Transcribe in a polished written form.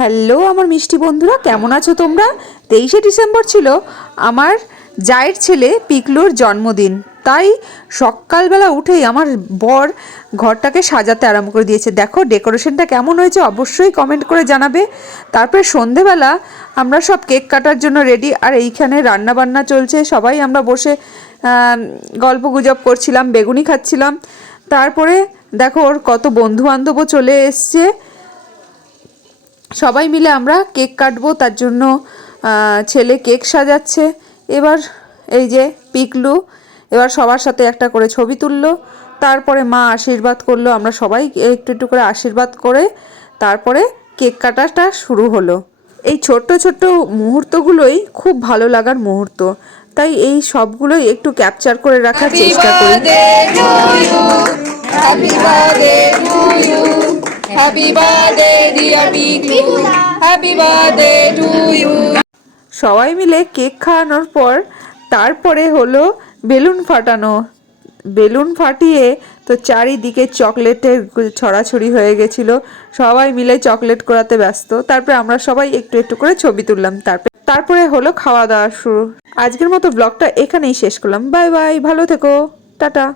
Hello আমার মিষ্টি বন্ধুরা, কেমন আছো তোমরা? 23শে ডিসেম্বর ছিল আমার জায়ের ছেলে পিকলুর জন্মদিন। তাই সকালবেলা উঠেই আমার বর ঘরটাকে সাজাতে আরম্ভ করে দিয়েছে। দেখো ডেকোরেশনটা কেমন হয়েছে, অবশ্যই কমেন্ট করে জানাবে। তারপরে সন্ধেবেলা আমরা সব কেক কাটার জন্য রেডি, আর এইখানে রান্না বান্না চলছে। সবাই আমরা বসে গল্প গুজব করছিলাম, বেগুনি খাচ্ছিলাম। তারপরে দেখো ওর কত বন্ধু বান্ধবও চলে এসছে। সবাই মিলে আমরা কেক কাটবো, তার জন্য ছেলে কেক সাজাচ্ছে। এবার এই যে পিকলু এবার সবার সাথে একটা করে ছবি তুললো। তারপরে মা আশীর্বাদ করলো, আমরা সবাই একটু একটু করে আশীর্বাদ করে তারপরে কেক কাটাটা শুরু হলো। এই ছোট্ট ছোট্ট মুহূর্তগুলোই খুব ভালো লাগার মুহূর্ত, তাই এই সবগুলোই একটু ক্যাপচার করে রাখার চেষ্টা করি। Happy birthday to you. Happy birthday dear Piku. Happy birthday to you. সবাই মিলে কেক খাওয়ানোর পর তারপরে হলো বেলুন ফাটানো। বেলুন ফাটিয়ে তো চারিদিকে চকলেটের ছড়াছড়ি হয়ে গেছিলো। সবাই মিলে চকলেট করাতে ব্যস্ত। তারপরে আমরা সবাই একটু একটু করে ছবি তুললাম। তারপরে হলো খাওয়া দাওয়া শুরু। আজকের মতো ব্লগটা এখানেই শেষ করলাম। বাই বাই, ভালো থেকো, টাটা।